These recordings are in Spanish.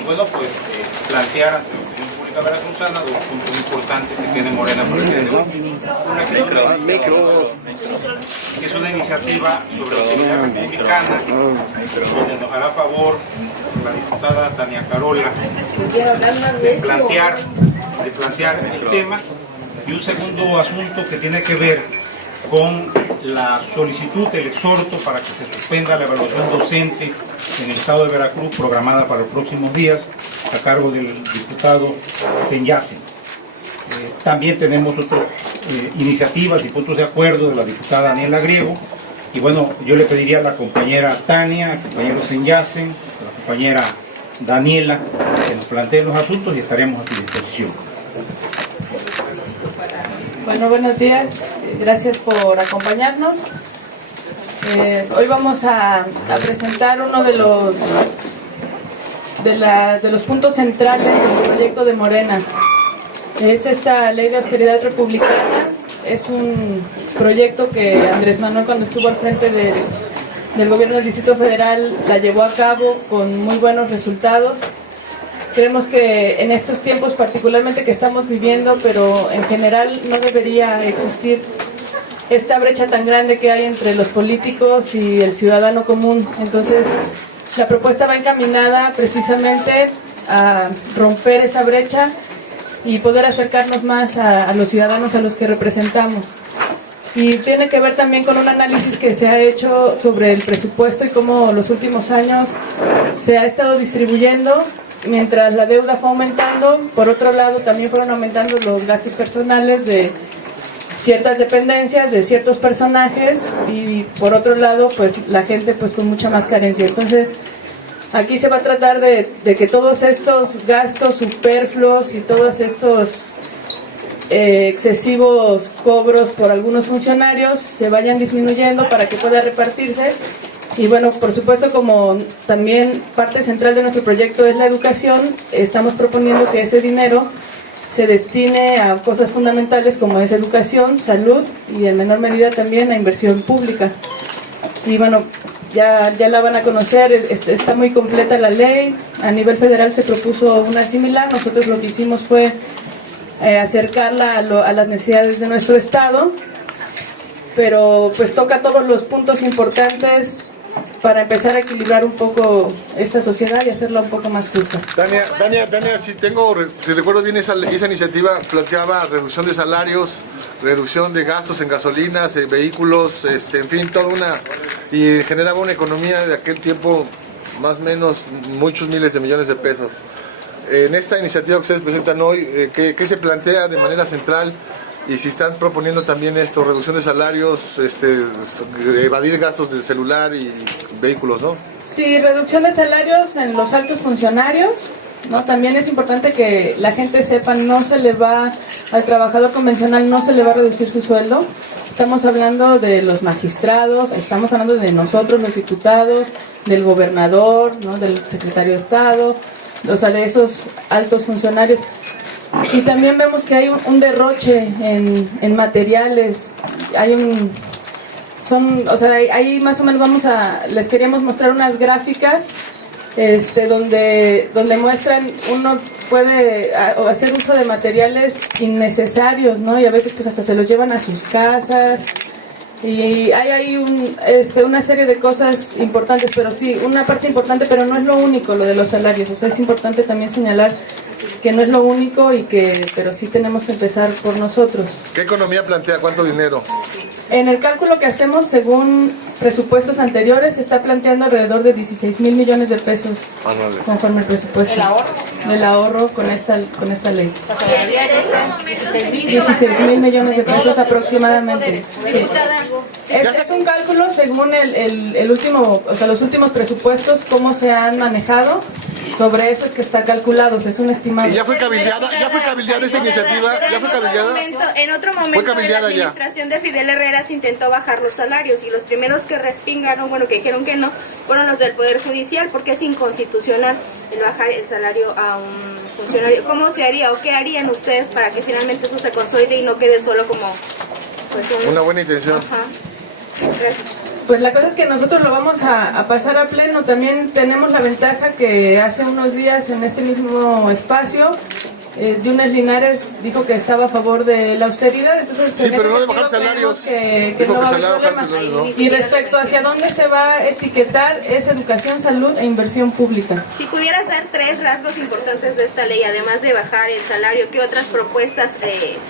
Y bueno, pues plantear ante la opinión pública veracruzana dos puntos importantes que tiene Morena por el día de hoy. Una que es una iniciativa sobre la autoridad republicana, donde nos hará favor la diputada Tania Carola de plantear el tema, y un segundo asunto que tiene que ver con la solicitud, el exhorto para que se suspenda la evaluación docente en el estado de Veracruz programada para los próximos días a cargo del diputado Senyacen. También tenemos otras iniciativas y puntos de acuerdo de la diputada Daniela Griego, y bueno, yo le pediría a la compañera Tania, al compañero Senyacen, a la compañera Daniela que nos planteen los asuntos y estaremos a su disposición. Bueno, buenos días, gracias por acompañarnos. Hoy vamos a presentar uno de los puntos centrales del proyecto de Morena. Es esta ley de austeridad republicana. Es un proyecto que Andrés Manuel, cuando estuvo al frente del gobierno del Distrito Federal, la llevó a cabo con muy buenos resultados. Creemos que en estos tiempos particularmente que estamos viviendo, pero en general no debería existir esta brecha tan grande que hay entre los políticos y el ciudadano común. Entonces, la propuesta va encaminada precisamente a romper esa brecha y poder acercarnos más a los ciudadanos a los que representamos. Y tiene que ver también con un análisis que se ha hecho sobre el presupuesto y cómo los últimos años se ha estado distribuyendo. Mientras la deuda fue aumentando, por otro lado también fueron aumentando los gastos personales de ciertas dependencias, de ciertos personajes, y por otro lado pues la gente pues con mucha más carencia. Entonces aquí se va a tratar de que todos estos gastos superfluos y todos estos excesivos cobros por algunos funcionarios se vayan disminuyendo para que pueda repartirse. Y bueno, por supuesto, como también parte central de nuestro proyecto es la educación, estamos proponiendo que ese dinero se destine a cosas fundamentales como es educación, salud y en menor medida también a inversión pública. Y bueno, ya la van a conocer, está muy completa la ley. A nivel federal se propuso una similar. Nosotros lo que hicimos fue acercarla a las necesidades de nuestro estado, pero pues toca todos los puntos importantes para empezar a equilibrar un poco esta sociedad y hacerla un poco más justa. Tania, si recuerdo bien, esa iniciativa planteaba reducción de salarios, reducción de gastos en gasolinas, vehículos, en fin, y generaba una economía de aquel tiempo más o menos muchos miles de millones de pesos. En esta iniciativa que ustedes presentan hoy, ¿qué se plantea de manera central? Y si están proponiendo también esto, reducción de salarios, evadir gastos de celular y vehículos, ¿no? Sí, reducción de salarios en los altos funcionarios, ¿no? También es importante que la gente sepa, al trabajador convencional no se le va a reducir su sueldo. Estamos hablando de los magistrados, estamos hablando de nosotros los diputados, del gobernador, ¿no? Del secretario de Estado, o sea, de esos altos funcionarios. Y también vemos que hay un derroche en materiales, ahí más o menos les queríamos mostrar unas gráficas donde muestran, uno puede hacer uso de materiales innecesarios, ¿no? Y a veces pues hasta se los llevan a sus casas. Y hay ahí una serie de cosas importantes, pero sí, una parte importante, pero no es lo único lo de los salarios. O sea, es importante también señalar que no es lo único pero sí tenemos que empezar por nosotros. ¿Qué economía plantea? ¿Cuánto dinero? En el cálculo que hacemos, según presupuestos anteriores, se está planteando alrededor de 16,000 millones de pesos conforme al presupuesto. ¿El ahorro con esta ley? 16,000 millones de pesos aproximadamente. Sí. Este es un cálculo según el último, o sea, los últimos presupuestos, cómo se han manejado. Sobre eso es que está calculado, es un estimado. ¿Y ya fue cabildeada esta iniciativa? ¿Ya fue cabildeada? En otro momento de la administración de Fidel Herrera se intentó bajar los salarios y los primeros que respingaron, que dijeron que no, fueron los del Poder Judicial, porque es inconstitucional el bajar el salario a un funcionario. ¿Cómo se haría o qué harían ustedes para que finalmente eso se consolide y no quede solo como una buena intención? Ajá. Gracias. Pues la cosa es que nosotros lo vamos a pasar a pleno. También tenemos la ventaja que hace unos días en este mismo espacio Yunes Linares dijo que estaba a favor de la austeridad, entonces sí, pero no de bajar salarios, que no va a haber problema. ¿No? Y respecto hacia dónde se va a etiquetar es educación, salud e inversión pública. Si pudieras dar 3 rasgos importantes de esta ley, además de bajar el salario, ¿qué otras propuestas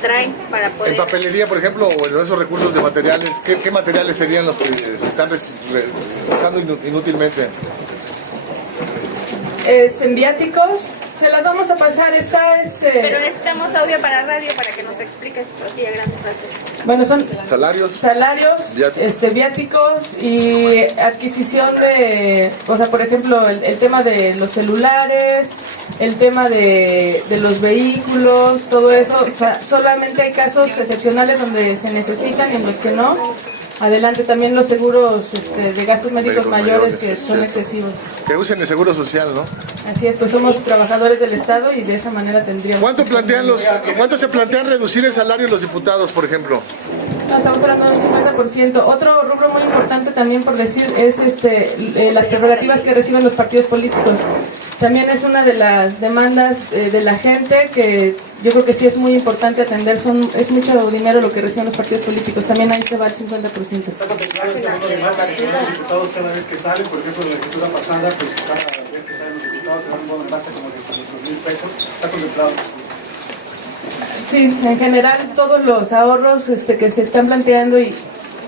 traen para poder...? En papelería, por ejemplo, o en esos recursos de materiales, ¿qué materiales serían los que se están usando inútilmente? En viáticos, se las vamos a pasar, Pero necesitamos audio para radio para que nos expliques así a grandes rasgos. Bueno, son salarios, viáticos y adquisición de, o sea, por ejemplo, el tema de los celulares, el tema de los vehículos, todo eso. O sea, solamente hay casos excepcionales donde se necesitan y en los que no. Adelante, también los seguros de gastos médicos mayores que son excesivos. Que usen el seguro social, ¿no? Así es, pues somos trabajadores del Estado y de esa manera tendríamos... ¿Cuánto se plantean reducir el salario de los diputados, por ejemplo? No, estamos hablando de un 50%. Otro rubro muy importante también por decir es las prerrogativas que reciben los partidos políticos. También es una de las demandas de la gente que yo creo que sí es muy importante atender. Es mucho dinero lo que reciben los partidos políticos. También ahí se va el 50%. Está contemplado el segundo de marca que son los diputados cada vez que salen. Por ejemplo, en la legislatura pasada, pues cada vez que salen los diputados se dan un bono de marcha como de 2,000 pesos. Está contemplado. Sí, en general todos los ahorros que se están planteando y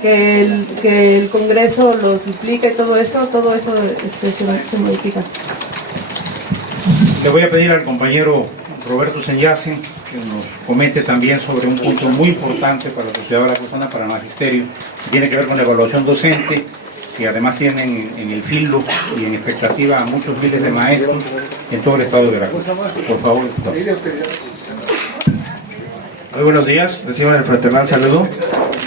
que el Congreso los implica y todo eso se modifica. Le voy a pedir al compañero Roberto Senyacen que nos comente también sobre un punto muy importante para la sociedad veracruzana, para el magisterio, que tiene que ver con la evaluación docente, que además tienen en el filo y en expectativa a muchos miles de maestros en todo el estado de Veracruz. Por favor, doctor. Muy buenos días, reciban el fraternal saludo.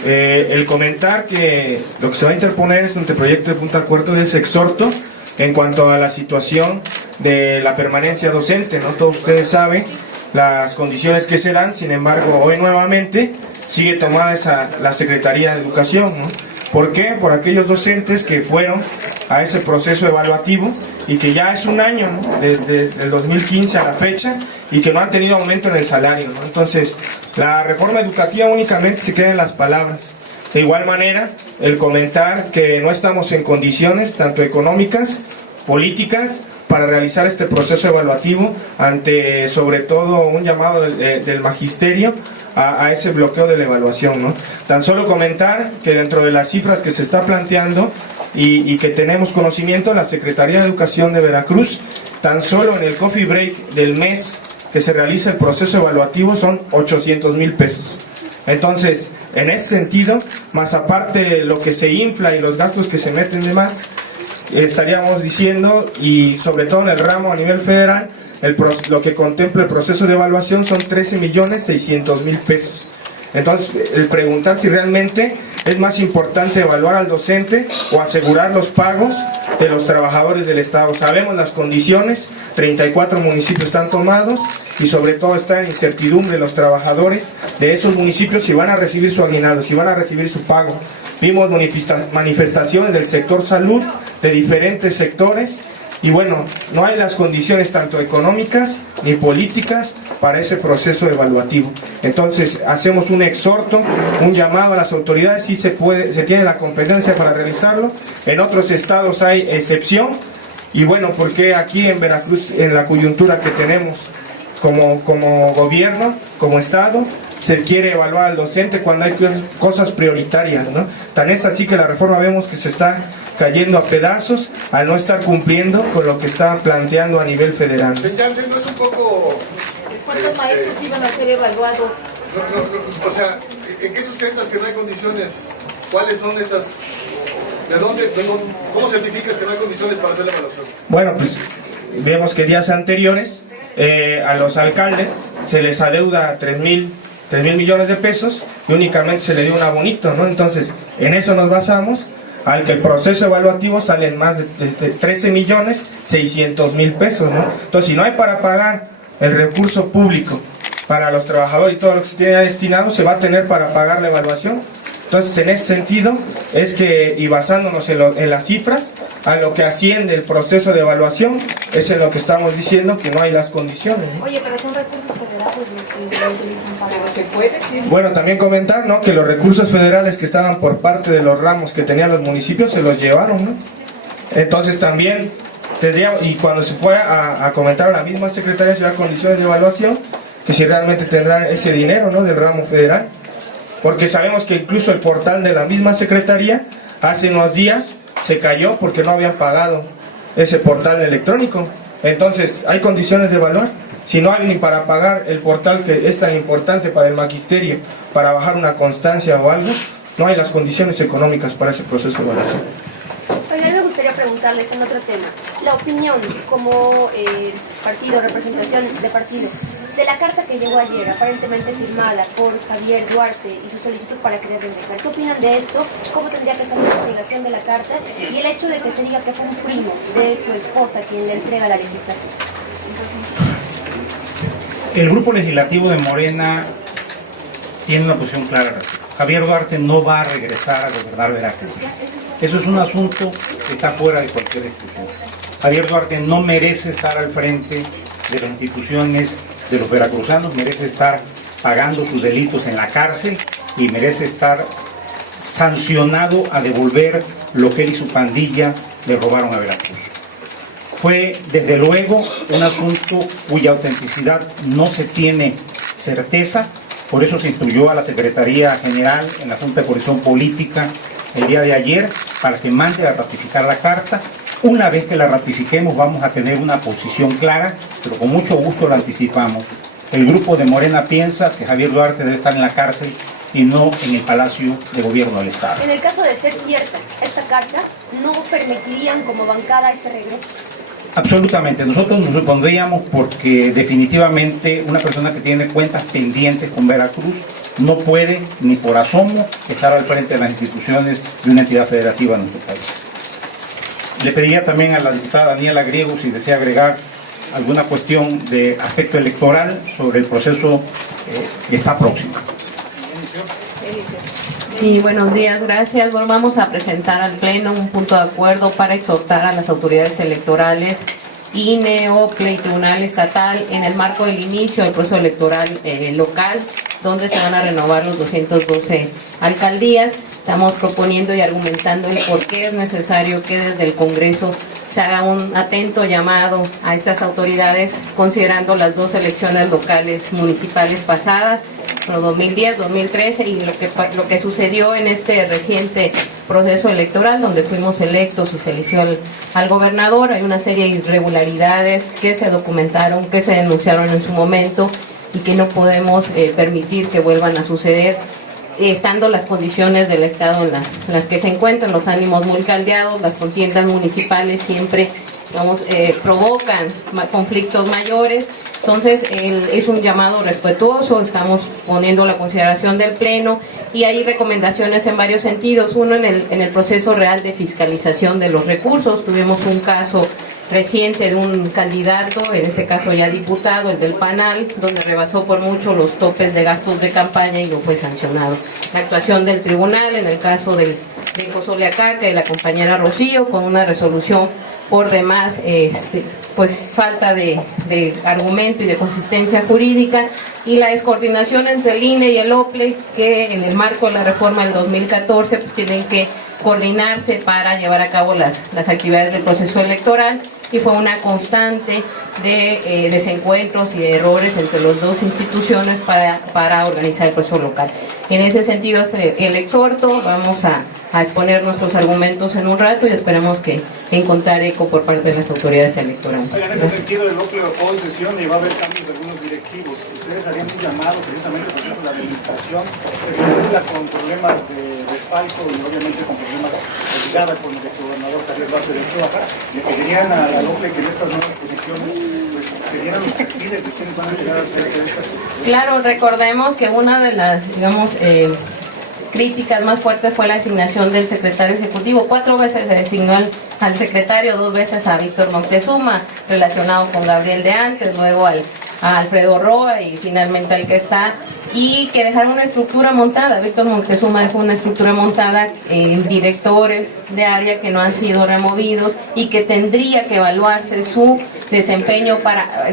El comentar que lo que se va a interponer es un proyecto de punto de acuerdo es exhorto en cuanto a la situación de la permanencia docente, ¿no? Todos ustedes saben las condiciones que se dan, sin embargo, hoy nuevamente sigue tomada la Secretaría de Educación, ¿no? ¿Por qué? Por aquellos docentes que fueron a ese proceso evaluativo y que ya es un año, ¿no? Del 2015 a la fecha y que no han tenido aumento en el salario, ¿no? Entonces, la reforma educativa únicamente se queda en las palabras. De igual manera, el comentar que no estamos en condiciones, tanto económicas, políticas, para realizar este proceso evaluativo ante, sobre todo, un llamado del magisterio a ese bloqueo de la evaluación, ¿no? Tan solo comentar que dentro de las cifras que se está planteando y que tenemos conocimiento, la Secretaría de Educación de Veracruz, tan solo en el coffee break del mes que se realiza el proceso evaluativo son 800,000 pesos. Entonces, en ese sentido, más aparte lo que se infla y los gastos que se meten de más, estaríamos diciendo, y sobre todo en el ramo a nivel federal, lo que contempla el proceso de evaluación son 13,600,000 pesos. Entonces, el preguntar si realmente es más importante evaluar al docente o asegurar los pagos de los trabajadores del Estado. Sabemos las condiciones, 34 municipios están tomados y sobre todo está en incertidumbre los trabajadores de esos municipios si van a recibir su aguinaldo, si van a recibir su pago. Vimos manifestaciones del sector salud, de diferentes sectores, y bueno, no hay las condiciones tanto económicas ni políticas para ese proceso evaluativo. Entonces, hacemos un exhorto, un llamado a las autoridades, si se tiene la competencia para realizarlo. En otros estados hay excepción, y bueno, porque aquí en Veracruz, en la coyuntura que tenemos como gobierno, como estado, se quiere evaluar al docente cuando hay cosas prioritarias, ¿no? Tan es así que la reforma vemos que se está cayendo a pedazos al no estar cumpliendo con lo que está planteando a nivel federal. Señalse, no es un poco... ¿Cuántos maestros iban a ser evaluados? O sea, ¿en qué sustentas que no hay condiciones? ¿Cuáles son estas? ¿Cómo certificas que no hay condiciones para hacer la evaluación? Bueno, pues vemos que días anteriores a los alcaldes se les adeuda 3,000 millones de pesos y únicamente se le dio un abonito, ¿no? Entonces, en eso nos basamos, al que el proceso evaluativo sale en más de 13,600,000 pesos, ¿no? Entonces, si no hay para pagar el recurso público para los trabajadores y todo lo que se tiene destinado, se va a tener para pagar la evaluación. Entonces, en ese sentido, es que, y basándonos en las cifras, a lo que asciende el proceso de evaluación, es en lo que estamos diciendo que no hay las condiciones, ¿no? Oye, pero son recursos federales los que lo utilizan para... ¿Se puede decir? Bueno, también comentar, ¿no?, que los recursos federales que estaban por parte de los ramos que tenían los municipios se los llevaron, ¿no? Entonces también tendría, y cuando se fue a comentar a la misma Secretaría de las condiciones de evaluación, que si realmente tendrán ese dinero, ¿no?, del ramo federal, porque sabemos que incluso el portal de la misma Secretaría hace unos días se cayó porque no habían pagado ese portal electrónico. Entonces, ¿hay condiciones de evaluar? Si no hay ni para pagar el portal que es tan importante para el magisterio, para bajar una constancia o algo, no hay las condiciones económicas para ese proceso de evaluación. Oiga, a mí me gustaría preguntarles en otro tema. La opinión como partido, representación de partidos, de la carta que llegó ayer, aparentemente firmada por Javier Duarte y su solicitud para querer regresar. ¿Qué opinan de esto? ¿Cómo tendría que ser la investigación de la carta? Y el hecho de que se diga que fue un primo de su esposa quien le entrega la legislatura. El grupo legislativo de Morena tiene una posición clara. Javier Duarte no va a regresar a gobernar Veracruz. Eso es un asunto que está fuera de cualquier discusión. Javier Duarte no merece estar al frente de las instituciones de los veracruzanos, merece estar pagando sus delitos en la cárcel y merece estar sancionado a devolver lo que él y su pandilla le robaron a Veracruz. Fue, desde luego, un asunto cuya autenticidad no se tiene certeza, por eso se instruyó a la Secretaría General en la Junta de Coordinación Política el día de ayer para que mande a ratificar la carta. Una vez que la ratifiquemos vamos a tener una posición clara, pero con mucho gusto la anticipamos. El grupo de Morena piensa que Javier Duarte debe estar en la cárcel y no en el Palacio de Gobierno del Estado. En el caso de ser cierta esta carta, ¿no permitirían como bancada ese regreso? Absolutamente, nosotros nos opondríamos porque definitivamente una persona que tiene cuentas pendientes con Veracruz no puede ni por asomo estar al frente de las instituciones de una entidad federativa en nuestro país. Le pediría también a la diputada Daniela Griego si desea agregar alguna cuestión de aspecto electoral sobre el proceso que está próximo. Sí, buenos días, gracias. Bueno, vamos a presentar al Pleno un punto de acuerdo para exhortar a las autoridades electorales, INE, OCLE y Tribunal Estatal, en el marco del inicio del proceso electoral local, donde se van a renovar los 212 alcaldías. Estamos proponiendo y argumentando el por qué es necesario que desde el Congreso se haga un atento llamado a estas autoridades, considerando las dos elecciones locales municipales pasadas, 2010, 2013, y lo que sucedió en este reciente proceso electoral, donde fuimos electos y se eligió al gobernador. Hay una serie de irregularidades que se documentaron, que se denunciaron en su momento y que no podemos permitir que vuelvan a suceder, estando las condiciones del Estado en las que se encuentran, los ánimos muy caldeados, las contiendas municipales siempre provocan conflictos mayores. Entonces es un llamado respetuoso, estamos poniendo la consideración del Pleno y hay recomendaciones en varios sentidos. Uno, en el proceso real de fiscalización de los recursos. Tuvimos un caso reciente de un candidato, en este caso ya diputado, el del PANAL, donde rebasó por mucho los topes de gastos de campaña y no fue sancionado. La actuación del tribunal en el caso de Cozoleacaca y la compañera Rocío, con una resolución por demás pues falta de argumento y de consistencia jurídica, y la descoordinación entre el INE y el OCLE, que en el marco de la reforma del 2014 pues tienen que coordinarse para llevar a cabo las actividades del proceso electoral, y fue una constante de desencuentros y de errores entre las dos instituciones para organizar el proceso local. En ese sentido es el exhorto. Vamos a exponer nuestros argumentos en un rato y esperemos que encontrar eco por parte de las autoridades electorales. En ese sentido, el OCLE hoy sesión y va a haber cambios de algunos directivos. ¿Ustedes harían un llamado precisamente, por ejemplo, la administración se vincula con problemas de desfalco y obviamente con problemas olvidados por el gobernador Javier Duarte de Ochoa? Le pedirían a la OCLE que en estas nuevas posiciones pues, se dieran los perfiles de quienes van a llegar a ser estas. Claro, recordemos que una de las, críticas más fuertes fue la designación del secretario ejecutivo. 4 veces se designó al secretario, 2 veces a Víctor Moctezuma, relacionado con Gabriel de antes, luego a Alfredo Roa y finalmente al que está. y que dejaron una estructura montada. Víctor Montezuma dejó una estructura montada en directores de área que no han sido removidos y que tendría que evaluarse su desempeño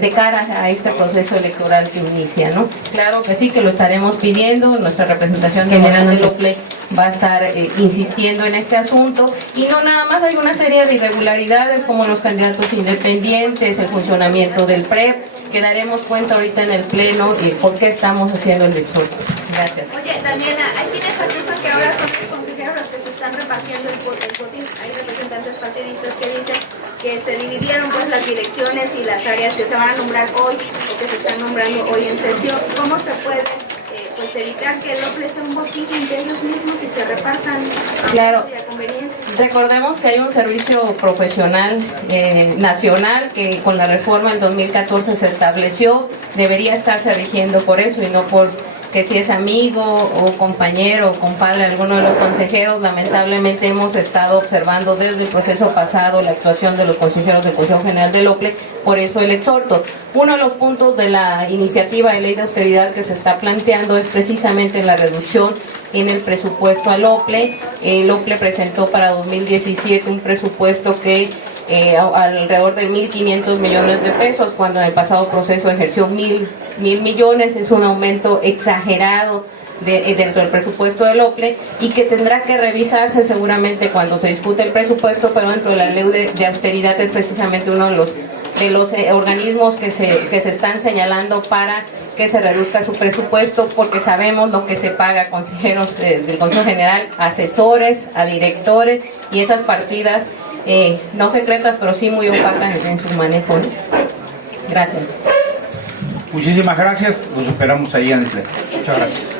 de cara a este proceso electoral que inicia, ¿no? Claro que sí, que lo estaremos pidiendo. Nuestra representación general del OPLE va a estar insistiendo en este asunto, y no nada más, hay una serie de irregularidades como los candidatos independientes, el funcionamiento del PREP, que daremos cuenta ahorita en el pleno y por qué estamos haciendo el exhorto. Gracias. Oye, Daniela, hay quienes acusan que ahora son los consejeros los que se están repartiendo el botín. Hay representantes partidistas que dicen que se dividieron pues las direcciones y las áreas que se van a nombrar hoy o que se están nombrando hoy en sesión. ¿Cómo se puede pues evitar que el OPLE sea un botín entre ellos mismos y se repartan claro, a conveniencia? Recordemos que hay un servicio profesional nacional que con la reforma del 2014 se estableció, debería estarse rigiendo por eso y no por que si es amigo o compañero o compadre de alguno de los consejeros. Lamentablemente hemos estado observando desde el proceso pasado la actuación de los consejeros del Consejo General del OPLE, por eso el exhorto. Uno de los puntos de la iniciativa de ley de austeridad que se está planteando es precisamente la reducción en el presupuesto al OPLE. El OPLE presentó para 2017 un presupuesto que alrededor de 1.500 millones de pesos, cuando en el pasado proceso ejerció 1.000 millones. Es un aumento exagerado dentro del presupuesto del OPLE y que tendrá que revisarse seguramente cuando se discute el presupuesto, pero dentro de la ley de austeridad es precisamente uno de los organismos que se están señalando para que se reduzca su presupuesto, porque sabemos lo que se paga a consejeros del Consejo General, asesores, a directores, y esas partidas no secretas, pero sí muy opacas en su manejo, ¿no? Gracias. Muchísimas gracias, los esperamos ahí en el pleno. Muchas gracias.